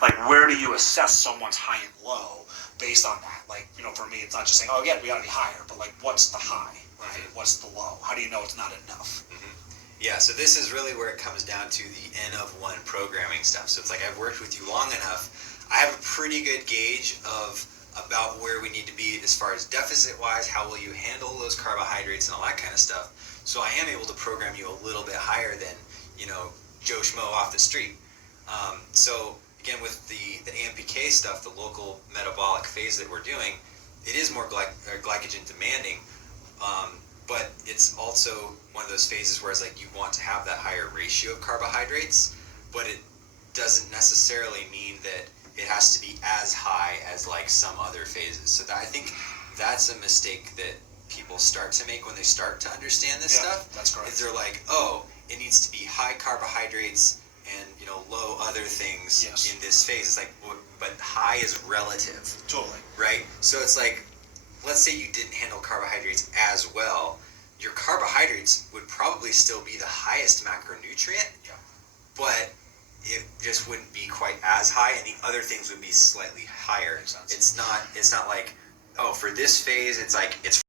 Like, where do you assess someone's high and low based on that? Like, for me, it's not just saying, oh, yeah, we gotta be higher, but like, what's the high, right? What's the low? How do you know it's not enough? Yeah, so this is really where it comes down to the N of 1 programming stuff. So it's like I've worked with you long enough, I have a pretty good gauge of about where we need to be as far as deficit-wise, how will you handle those carbohydrates and all that kind of stuff. So I am able to program you a little bit higher than, Joe Schmo off the street. So again, with the AMPK stuff, the local metabolic phase that we're doing, it is more glycogen demanding, but it's also one of those phases where it's like you want to have that higher ratio of carbohydrates, but it doesn't necessarily mean that it has to be as high as like some other phases. So I think that's a mistake that people start to make when they start to understand this stuff. That's correct. Is they're like, oh, it needs to be high carbohydrates and low other things in this phase. It's like, but high is relative. Totally. Right? So it's like, let's say you didn't handle carbohydrates as well, your carbohydrates would probably still be the highest macronutrient, but it just wouldn't be quite as high, and the other things would be slightly higher. It's not like, oh, for this phase, it's like, it's